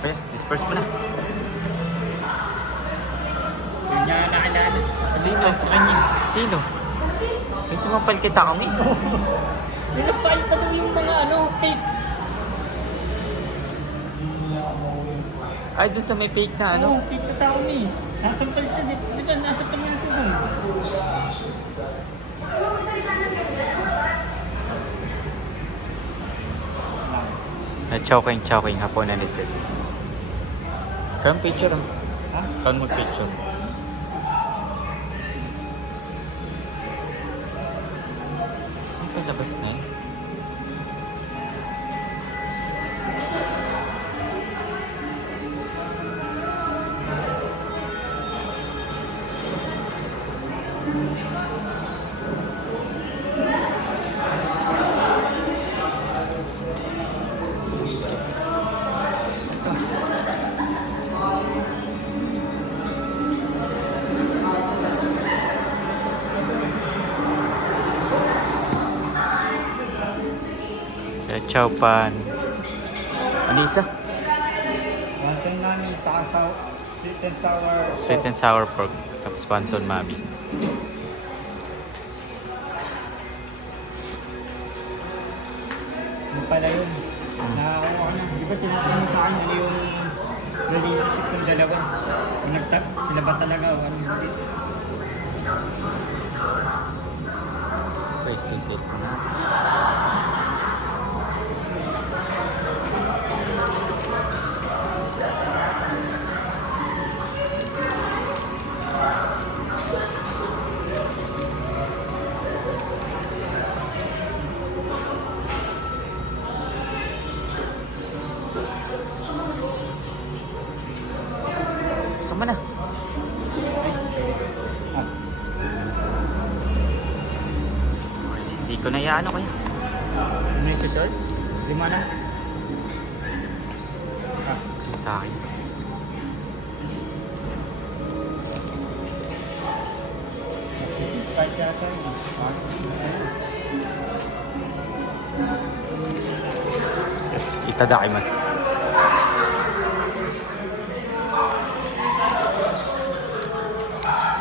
Okay, disperse mo na. Yung niya nakilala. Sino? Sa kanya. Sino? May sumapal kita kami. Pinapalitan mo yung mga fake. Ay, dun sa may fake na Fake na tao ni. Nasampal siya, di ba? Nasampal niya siya dun. Choking hapon na lisod. Kan picture ah. Ha? Kan mo picture. Ang palabas na eh. Chow pan. Ano isa? Wonton nami, sasaw, sweet and sour. Sweet and sour pork. Tapos wonton mami. Yung pala yun. Nakakuha ko na. Di ba tinatanong sa akin ano yung relationship ng dalawa? Kung sila ba talaga o ano hindi? First to set. Sama na. Ah, Hindi ko na yaano kaya. ano yung shorts? Lima na? Ah, Sa akin. spice yata yun. Yes, itadakimasu.